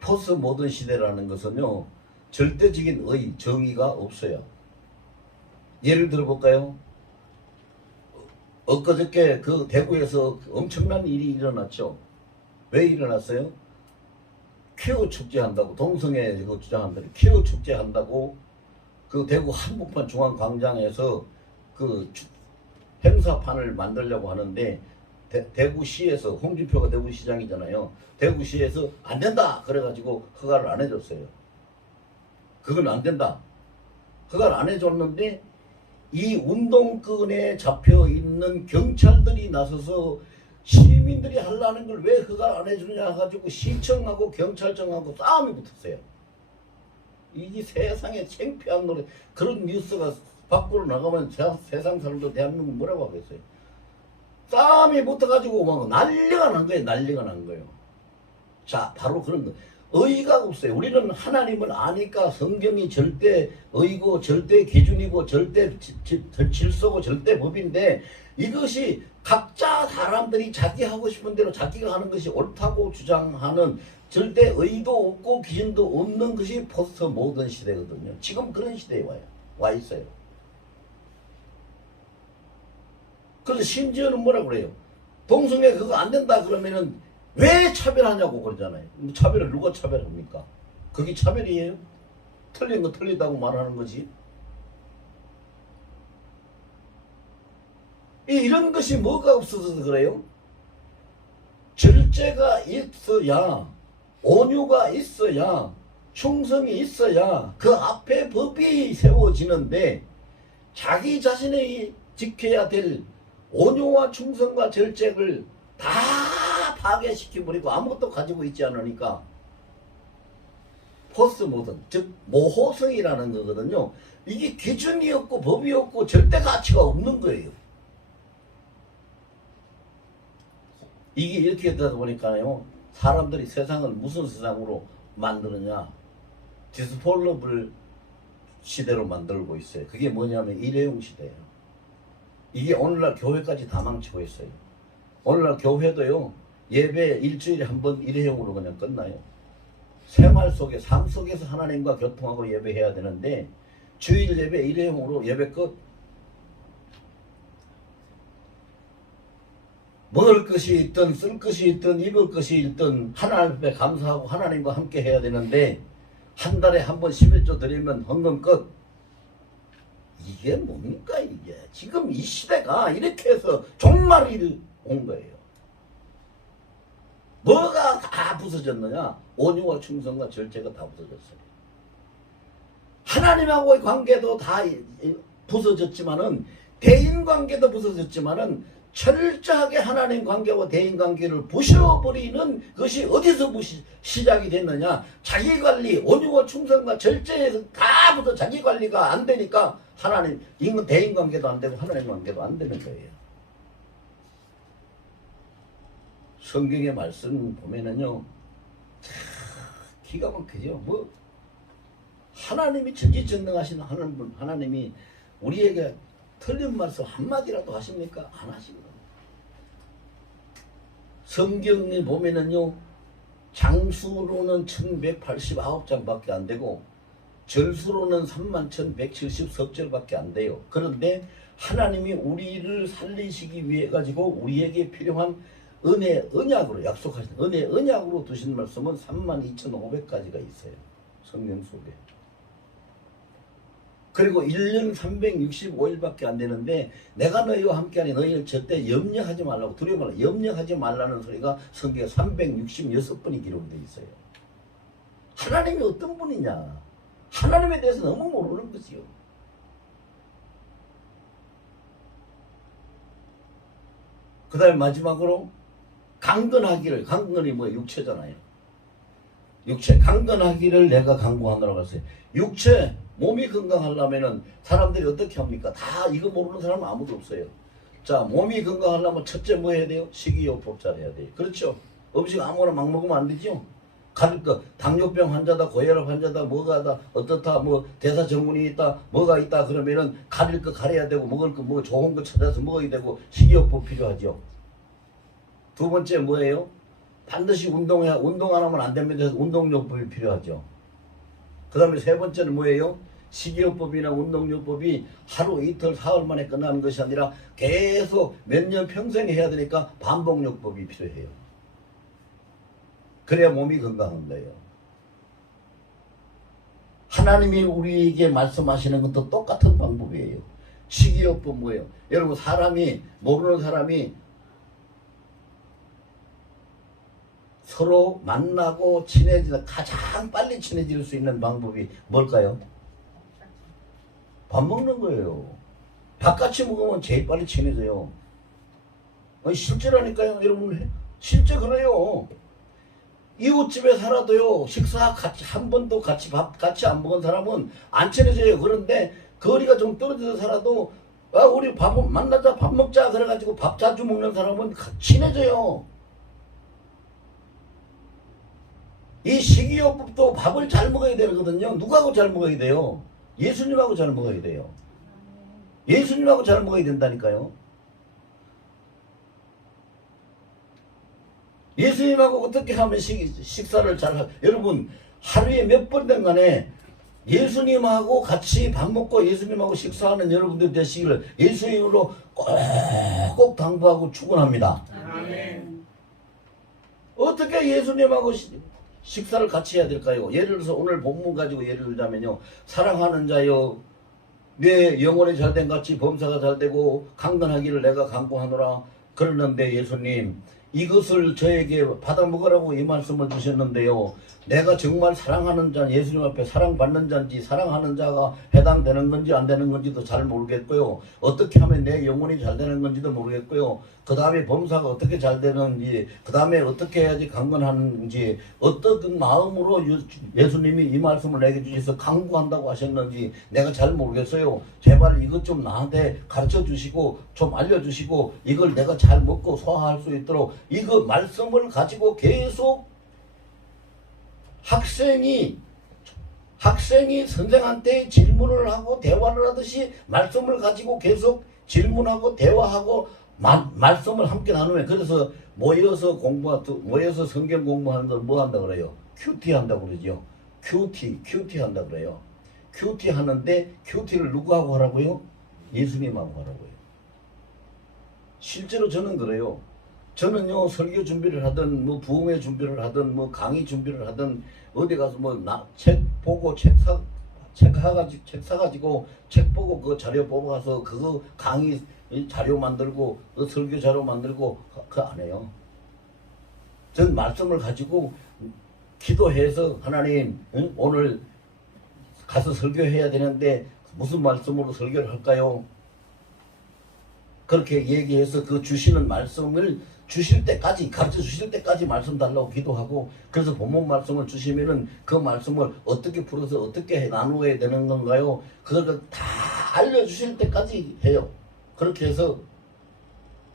포스트 모던 시대라는 것은요, 절대적인 정의가 없어요. 예를 들어볼까요? 엊그저께 그 대구에서 엄청난 일이 일어났죠. 왜 일어났어요? 퀴어 축제 한다고, 동성애 주장한다고, 퀴어 축제 한다고, 그 대구 한복판 중앙광장에서 그 행사판을 만들려고 하는데, 대구시에서, 홍준표가 대구시장이잖아요. 대구시에서 안 된다! 그래가지고 허가를 안 해줬어요. 그건 안 된다. 허가를 안 해줬는데, 이 운동권에 잡혀 있는 경찰들이 나서서 시민들이 하려는 걸 왜 허가를 안 해주느냐 해가지고 시청하고 경찰청하고 싸움이 붙었어요. 이게 세상에 창피한 노래. 그런 뉴스가 밖으로 나가면 세상 사람들 대한민국 뭐라고 하겠어요. 싸움이 붙어가지고 막 난리가 난 거예요. 난리가 난 거예요. 자, 바로 그런 거. 의의가 없어요. 우리는 하나님을 아니까 성경이 절대 의고 절대 기준이고 절대 질서고 절대 법인데, 이것이 각자 사람들이 자기 하고 싶은 대로 자기가 하는 것이 옳다고 주장하는 절대 의도 없고 기준도 없는 것이 포스트 모던 시대거든요. 지금 그런 시대에 와 있어요. 그래서 심지어는 뭐라 그래요? 동성애 그거 안 된다 그러면은 왜 차별하냐고 그러잖아요. 차별을 누가 차별합니까? 그게 차별이에요? 틀린 거 틀리다고 말하는 거지. 이런 것이 뭐가 없어서 그래요? 절제가 있어야, 온유가 있어야, 충성이 있어야 그 앞에 법이 세워지는데, 자기 자신이 지켜야 될 온유와 충성과 절제를 다 파괴시켜버리고 아무것도 가지고 있지 않으니까 포스트 모던, 즉 모호성이라는 거거든요. 이게 기준이 없고 법이 없고 절대 가치가 없는 거예요. 이게 이렇게 되다 보니까요, 사람들이 세상을 무슨 세상으로 만드느냐, 디스폴러블 시대로 만들고 있어요. 그게 뭐냐면 일회용 시대예요. 이게 오늘날 교회까지 다 망치고 있어요. 오늘날 교회도요, 예배 일주일에 한 번 일회용으로 그냥 끝나요. 생활 속에, 삶 속에서 하나님과 교통하고 예배해야 되는데, 주일 예배 일회용으로 예배 끝. 먹을 것이 있든 쓸 것이 있든 입을 것이 있든 하나님 앞에 감사하고 하나님과 함께 해야 되는데, 한 달에 한 번 11조 드리면 헌금 끝. 이게 뭡니까 이게. 지금 이 시대가 이렇게 해서 종말이 온 거예요. 뭐가 다 부서졌느냐? 온유와 충성과 절제가 다 부서졌어요. 하나님하고의 관계도 다 부서졌지만은, 대인관계도 부서졌지만은, 철저하게 하나님 관계와 대인 관계를 부셔버리는 것이 어디서 시작이 됐느냐? 자기관리, 온유와 충성과 절제에서 다 부서 자기 관리가 안 되니까 하나님, 이건 대인 관계도 안 되고 하나님 관계도 안 되는 거예요. 성경의 말씀 보면은요, 기가 막히죠. 뭐 하나님이 전지전능하신 하나님이 우리에게 틀린 말씀 한마디라도 하십니까? 안 하십니다. 성경에 보면은요, 장수로는 1189장밖에 안 되고 절수로는 31,170석절밖에 안 돼요. 그런데 하나님이 우리를 살리시기 위해 가지고 우리에게 필요한 언약으로 약속하신 언약으로 두신 말씀은 32,500가지가 있어요. 성경 속에. 그리고 1년 365일밖에 안 되는데, 내가 너희와 함께하니 너희는 절대 염려하지 말라고, 두려워 말라, 염려하지 말라는 소리가 성경에 366번이 기록되어 있어요. 하나님이 어떤 분이냐? 하나님에 대해서 너무 모르는 거지요. 그 다음에 마지막으로 강건이 뭐 육체잖아요. 육체, 강건하기를 내가 강구하노라고 했어요. 육체, 몸이 건강하려면은 사람들이 어떻게 합니까? 다 이거 모르는 사람은 아무도 없어요. 자, 몸이 건강하려면 첫째 뭐 해야 돼요? 식이요법 잘 해야 돼요. 그렇죠? 음식 아무거나 막 먹으면 안 되죠? 가릴 거 당뇨병 환자다, 고혈압 환자다, 뭐가다, 어떻다, 뭐 대사증후군이 있다, 뭐가 있다 그러면은 가릴 거 가려야 되고 먹을 거 뭐 좋은 거 찾아서 먹어야 되고 식이요법 필요하죠. 두 번째 뭐예요? 반드시 운동해야 운동 안 하면 안 됩니다. 운동요법이 필요하죠. 그 다음에 세 번째는 뭐예요? 식이요법이나 운동요법이 하루 이틀 사흘 만에 끝나는 것이 아니라 계속 몇 년 평생 해야 되니까 반복요법이 필요해요. 그래야 몸이 건강한 거예요. 하나님이 우리에게 말씀하시는 것도 똑같은 방법이에요. 식이요법 뭐예요? 여러분 사람이 모르는 사람이 서로 만나고 친해지는 가장 빨리 친해질 수 있는 방법이 뭘까요? 밥 먹는 거예요. 밥 같이 먹으면 제일 빨리 친해져요. 실제라니까요. 여러분 실제 그래요. 이웃집에 살아도요. 식사 같이 한 번도 같이 밥 같이 안 먹은 사람은 안 친해져요. 그런데 거리가 좀 떨어져서 살아도 우리 밥 만나자 밥 먹자 그래가지고 밥 자주 먹는 사람은 친해져요. 이 식이요법도 밥을 잘 먹어야 되거든요. 누구하고 잘 먹어야 돼요? 예수님하고 잘 먹어야 돼요. 예수님하고 잘 먹어야 된다니까요. 예수님하고 어떻게 하면 식사를 잘 여러분 하루에 몇 번든 간에 예수님하고 같이 밥 먹고 예수님하고 식사하는 여러분들 되시기를 예수님으로 꼭 당부하고 축원합니다. 아멘. 어떻게 예수님하고 식사를 같이 해야 될까요? 예를 들어서 오늘 본문 가지고 예를 들자면요. 사랑하는 자여 내 영혼이 잘된 같이 범사가 잘되고 강건하기를 내가 간구하노라. 그러는데 예수님 이것을 저에게 받아먹으라고 이 말씀을 주셨는데요. 내가 정말 사랑하는 자, 예수님 앞에 사랑받는 자인지 사랑하는 자가 해당되는 건지 안 되는 건지도 잘 모르겠고요. 어떻게 하면 내 영혼이 잘 되는 건지도 모르겠고요. 그 다음에 범사가 어떻게 잘 되는지, 그 다음에 어떻게 해야지 강건하는지, 어떤 마음으로 예수님이 이 말씀을 내게 주셔서 강구한다고 하셨는지 내가 잘 모르겠어요. 제발 이것 좀 나한테 가르쳐 주시고 좀 알려주시고 이걸 내가 잘 먹고 소화할 수 있도록 이거 말씀을 가지고 계속 학생이 선생한테 질문을 하고 대화를 하듯이 말씀을 가지고 계속 질문하고 대화하고 말씀을 함께 나누면 그래서 모여서 성경 공부하는 걸 뭐 한다 그래요? 큐티 한다고 그러죠. 큐티 한다 그래요. 큐티 하는데 큐티를 누구하고 하라고요? 예수님하고 하라고요. 실제로 저는 그래요. 저는요 설교 준비를 하든 뭐 부흥회 준비를 하든 뭐 강의 준비를 하든 어디 가서 뭐 책 보고 책 사가지고 책 보고 그 자료 뽑아서 그거 강의 자료 만들고 그 설교 자료 만들고 그거 안 해요. 전 말씀을 가지고 기도해서 하나님 오늘 가서 설교해야 되는데 무슨 말씀으로 설교를 할까요? 그렇게 얘기해서 그 주시는 말씀을 주실 때까지 가르쳐 주실 때까지 말씀 달라고 기도하고 그래서 본문 말씀을 주시면은 그 말씀을 어떻게 풀어서 어떻게 나누어야 되는 건가요? 그걸 다 알려주실 때까지 해요. 그렇게 해서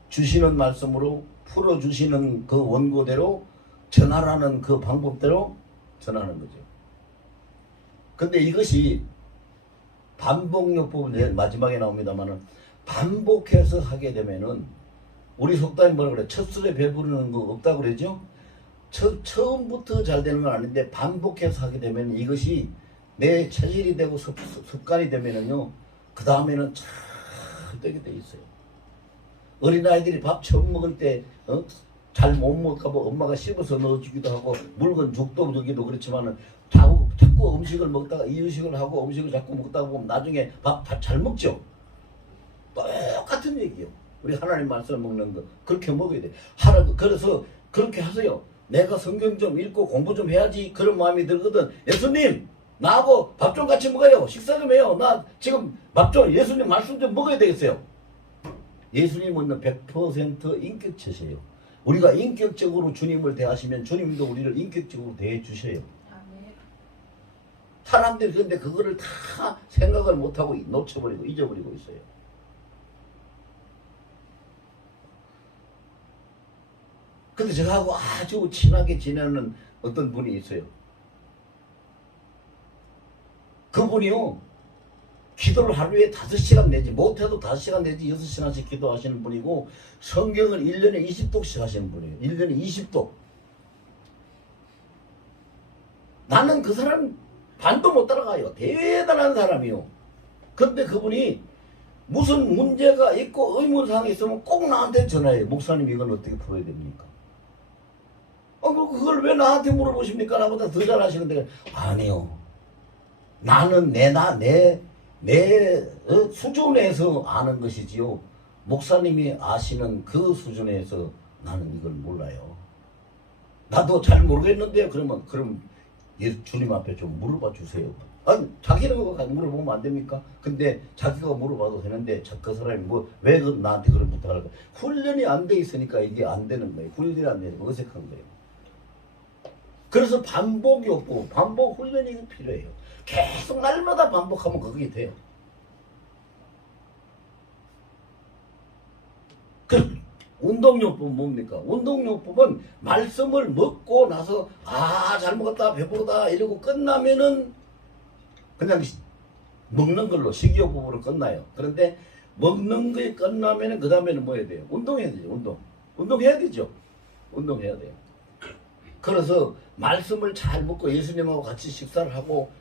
주시는 말씀으로 풀어주시는 그 원고대로 전하라는 그 방법대로 전하는 거죠. 근데 이것이 반복요법은 마지막에 나옵니다만은 반복해서 하게 되면은 우리 속담이 뭐라 그래? 첫술에 배부르는 거 없다고 그러죠? 처음부터 잘 되는 건 아닌데 반복해서 하게 되면 이것이 내 체질이 되고 습관이 되면은요 그 다음에는 잘 되게 돼 있어요. 어린아이들이 밥 처음 먹을 때 잘 못 먹을까봐 엄마가 씹어서 넣어주기도 하고 물건 죽도 주기도 그렇지만은 자꾸 음식을 먹다가 이유식을 하고 음식을 자꾸 먹다가 보면 나중에 밥 잘 먹죠? 똑같은 얘기요. 우리 하나님 말씀 먹는 거 그렇게 먹어야 돼. 그래서 그렇게 하세요. 내가 성경 좀 읽고 공부 좀 해야지 그런 마음이 들거든. 예수님 나하고 밥 좀 같이 먹어요. 식사 좀 해요. 나 지금 밥 좀 예수님 말씀 좀 먹어야 되겠어요. 예수님은 100% 인격체세요. 우리가 인격적으로 주님을 대하시면 주님도 우리를 인격적으로 대해 주셔요. 사람들이 근데 그거를 다 생각을 못하고 놓쳐버리고 잊어버리고 있어요. 근데 저하고 아주 친하게 지내는 어떤 분이 있어요. 그분이요, 기도를 하루에 5시간 내지, 못해도 5시간 내지 6시간씩 기도하시는 분이고, 성경을 1년에 20독씩 하시는 분이에요. 1년에 20독. 나는 그 사람 반도 못 따라가요. 대단한 사람이요. 근데 그분이 무슨 문제가 있고 의문사항이 있으면 꼭 나한테 전화해요. 목사님, 이건 어떻게 풀어야 됩니까? 그걸 왜 나한테 물어보십니까? 나보다 더 잘하시는데. 아니요. 나는 내 수준에서 아는 것이지요. 목사님이 아시는 그 수준에서 나는 이걸 몰라요. 나도 잘 모르겠는데요. 그럼 주님 앞에 좀 물어봐 주세요. 아니, 자기는 그거 물어보면 안 됩니까? 근데 자기가 물어봐도 되는데 그 사람이 왜 나한테 그런 부탁을 할까? 훈련이 안 돼 있으니까 이게 안 되는 거예요. 훈련이 안 되니까 어색한 거예요. 그래서 반복이 없고 반복 훈련이 필요해요. 계속 날마다 반복하면 그게 돼요. 운동요법은 뭡니까? 운동요법은 말씀을 먹고 나서 잘 먹었다 배부르다 이러고 끝나면은 그냥 먹는 걸로 식이요법으로 끝나요. 그런데 먹는 게 끝나면은 그 다음에는 뭐 해야 돼요? 운동해야 되죠. 운동해야 되죠. 운동해야 돼요. 그래서 말씀을 잘 먹고 예수님하고 같이 식사를 하고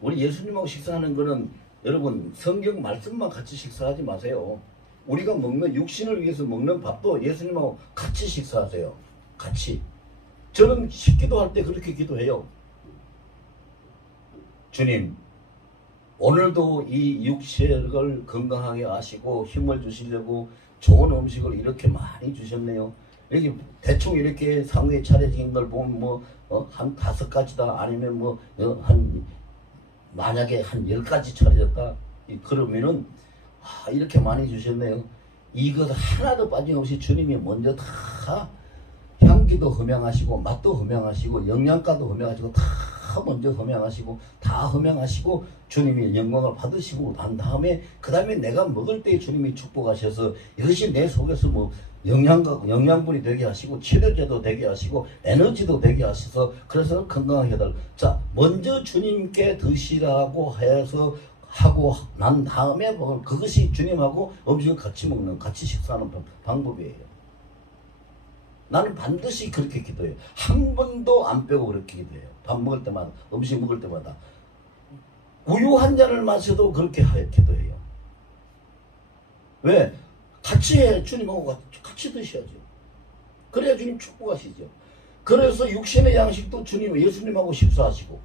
우리 예수님하고 식사하는 거는 여러분 성경 말씀만 같이 식사하지 마세요. 우리가 먹는 육신을 위해서 먹는 밥도 예수님하고 같이 식사하세요. 같이. 저는 식기도할 때 그렇게 기도해요. 주님, 오늘도 이 육체를 건강하게 하시고 힘을 주시려고 좋은 음식을 이렇게 많이 주셨네요. 이렇게 대충 이렇게 상에 차려진 걸 보면 한 5가지다 아니면 만약에 한 10가지 차려졌다 그러면은 이렇게 많이 주셨네요. 이것 하나도 빠짐없이 주님이 먼저 다 향기도 흠양하시고 맛도 흠양하시고 영양가도 흠양하시고 다 먼저 흠양하시고 다 흠양하시고 주님이 영광을 받으시고 난 다음에 그 다음에 내가 먹을 때 주님이 축복하셔서 이것이 내 속에서 영양분이 되게 하시고 치료제도 되게 하시고 에너지도 되게 하셔서 그래서 건강하게 해달라. 자, 먼저 주님께 드시라고 해서 하고 난 다음에 먹을 그것이 주님하고 음식을 같이 식사하는 방법이에요. 나는 반드시 그렇게 기도해요. 한 번도 안 빼고 그렇게 기도해요. 밥 먹을 때마다, 음식 먹을 때마다. 우유 한 잔을 마셔도 그렇게 기도해요. 왜? 같이 해. 주님하고 같이 드셔야죠. 그래야 주님 축복하시죠. 그래서 육신의 양식도 예수님하고 식사하시고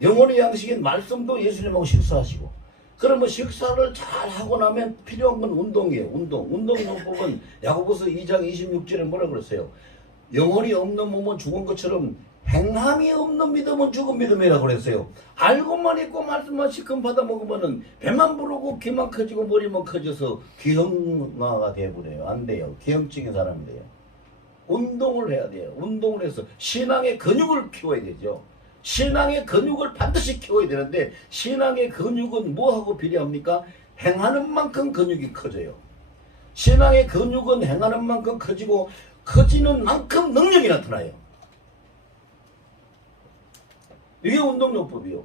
영혼의 양식인 말씀도 예수님하고 식사하시고 그러면 식사를 잘 하고 나면 필요한 건 운동이에요. 운동요법은 야고보서 2장 26절에 뭐라 그랬어요? 영혼이 없는 몸은 죽은 것처럼 행함이 없는 믿음은 죽은 믿음이라고 그랬어요. 알고만 있고 말씀만 시큼 받아 먹으면은 배만 부르고 귀만 커지고 머리만 커져서 기형아가 돼버려요. 안 돼요. 기형적인 사람이 돼요. 운동을 해야 돼요. 운동을 해서 신앙의 근육을 키워야 되죠. 신앙의 근육을 반드시 키워야 되는데 신앙의 근육은 뭐하고 비례합니까? 행하는 만큼 근육이 커져요. 신앙의 근육은 행하는 만큼 커지고 커지는 만큼 능력이 나타나요. 이게 운동요법이요.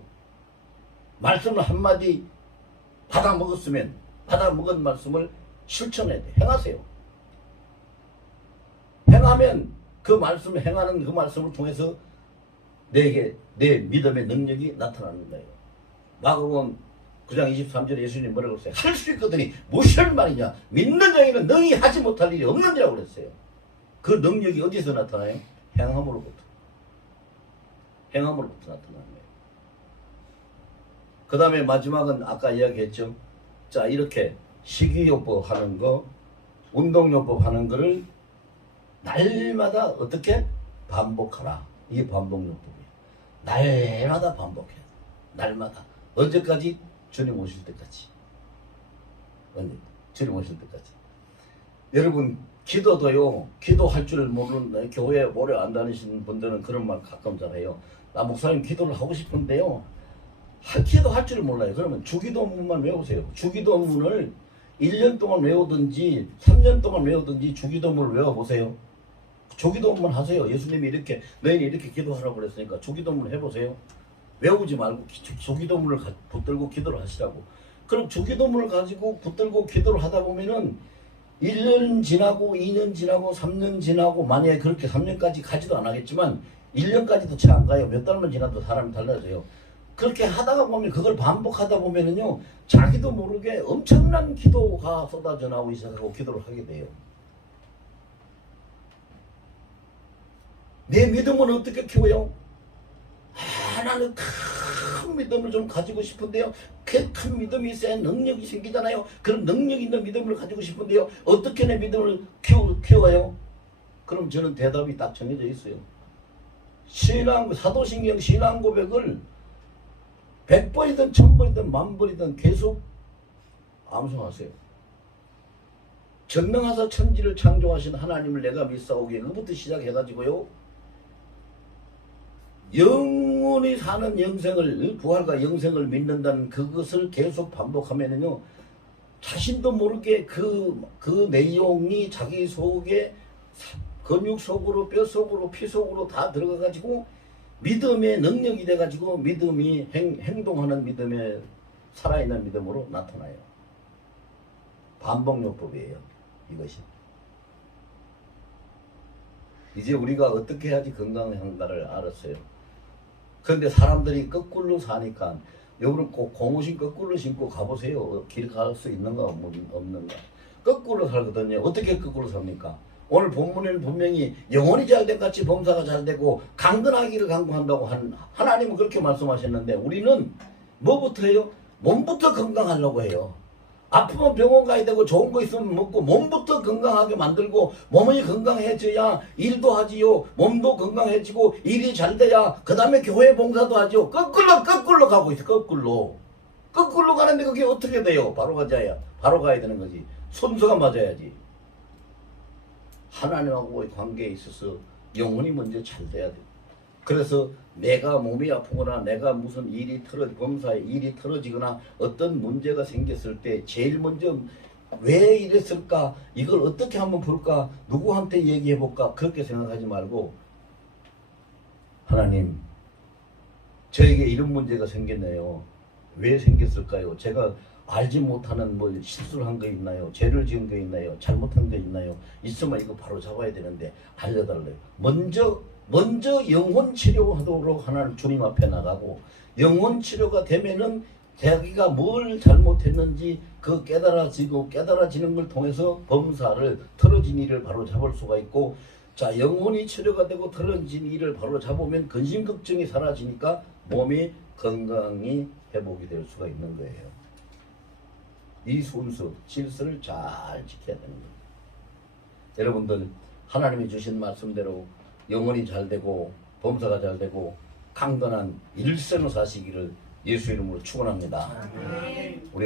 말씀을 한마디 받아 먹은 말씀을 실천해야 돼. 행하세요. 행하면 행하는 그 말씀을 통해서 내 믿음의 능력이 나타나는 거예요. 마가복음 9장 23절에 예수님 뭐라고 했어요? 할 수 있거든이 무엇을 말이냐? 믿는 자에게는 능히 하지 못할 일이 없는지라고 그랬어요. 그 능력이 어디서 나타나요? 행함으로부터 나타나는 거예요. 그 다음에 마지막은 아까 이야기했죠. 자, 이렇게 식이요법 하는 거, 운동요법 하는 거를 날마다 어떻게? 반복하라. 이게 반복요법이에요. 날마다 반복해야 돼. 날마다. 언제까지? 주님 오실 때까지. 주님 오실 때까지. 여러분, 기도도요, 기도할 줄 모르는, 교회 오래 안 다니시는 분들은 그런 말 가끔 잘해요. 나 목사님 기도를 하고 싶은데요, 기도 할 줄을 몰라요. 그러면 주기도문만 외우세요. 주기도문을 1년 동안 외우든지 3년 동안 외우든지 주기도문을 외워보세요. 주기도문 하세요. 예수님이 이렇게 너희는 이렇게 기도하라고 그랬으니까 주기도문 해보세요. 외우지 말고 주기도문을 붙들고 기도를 하시라고. 그럼 주기도문을 가지고 붙들고 기도를 하다 보면은 1년 지나고 2년 지나고 3년 지나고 만약에 그렇게 3년까지 가지도 안 하겠지만 1년까지도 채 안 가요. 몇 달만 지나도 사람이 달라져요. 그렇게 하다가 보면 그걸 반복하다 보면은요 자기도 모르게 엄청난 기도가 쏟아져 나오기 시작하고 기도를 하게 돼요. 내 믿음은 어떻게 키워요? 나는 큰 믿음을 좀 가지고 싶은데요. 그 큰 믿음이 있어야 능력이 생기잖아요. 그런 능력 있는 믿음을 가지고 싶은데요. 어떻게 내 믿음을 키워요? 그럼 저는 대답이 딱 정해져 있어요. 사도신경 신앙 고백을 100번이든 1000번이든 10,000번이든 계속 암송하세요. 전능하사 천지를 창조하신 하나님을 내가 믿사오기에 그부터 시작해가지고요. 영원히 사는 영생을, 부활과 영생을 믿는다는 그것을 계속 반복하면은요, 자신도 모르게 그 내용이 자기 속에 근육 속으로, 뼈 속으로, 피 속으로 다 들어가가지고 믿음의 능력이 돼가지고 믿음이 행동하는 믿음에 살아있는 믿음으로 나타나요. 반복요법이에요. 이것이. 이제 우리가 어떻게 해야지 건강한가를 알았어요. 그런데 사람들이 거꾸로 사니까 여러분 꼭 고무신 거꾸로 신고 가보세요. 길 갈 수 있는가 없는가. 거꾸로 살거든요. 어떻게 거꾸로 삽니까? 오늘 본문에는 분명히 영혼이 잘된 같이 범사가 잘되고 강건하기를 강구한다고 하나님은 그렇게 말씀하셨는데 우리는 뭐부터 해요? 몸부터 건강하려고 해요. 아프면 병원 가야 되고 좋은 거 있으면 먹고 몸부터 건강하게 만들고 몸이 건강해져야 일도 하지요. 몸도 건강해지고 일이 잘 돼야 그 다음에 교회 봉사도 하지요. 거꾸로 가고 있어. 거꾸로 가는데 그게 어떻게 돼요? 바로 가야 되는 거지. 순서가 맞아야지. 하나님하고의 관계에 있어서 영혼이 먼저 잘 돼야 돼. 그래서 내가 몸이 아프거나 내가 무슨 범사에 일이 틀어지거나 어떤 문제가 생겼을 때 제일 먼저 왜 이랬을까? 이걸 어떻게 한번 볼까? 누구한테 얘기해 볼까? 그렇게 생각하지 말고 하나님, 저에게 이런 문제가 생겼네요. 왜 생겼을까요? 제가 알지 못하는 뭐 실수를 한 거 있나요? 죄를 지은 거 있나요? 잘못한 거 있나요? 있으면 이거 바로 잡아야 되는데 알려달래요. 먼저 영혼 치료하도록 하나님 주님 앞에 나가고 영혼 치료가 되면은 자기가 뭘 잘못했는지 그 깨달아지는 걸 통해서 범사를 틀어진 일을 바로 잡을 수가 있고, 자 영혼이 치료가 되고 틀어진 일을 바로 잡으면 근심 걱정이 사라지니까 몸이 건강히 회복이 될 수가 있는 거예요. 이 순수 질서를 잘 지켜야 되는 거예요. 여러분들 하나님이 주신 말씀대로 영혼이 잘 되고 범사가 잘 되고 강건한 일생을 사시기를 예수 이름으로 축원합니다. 우리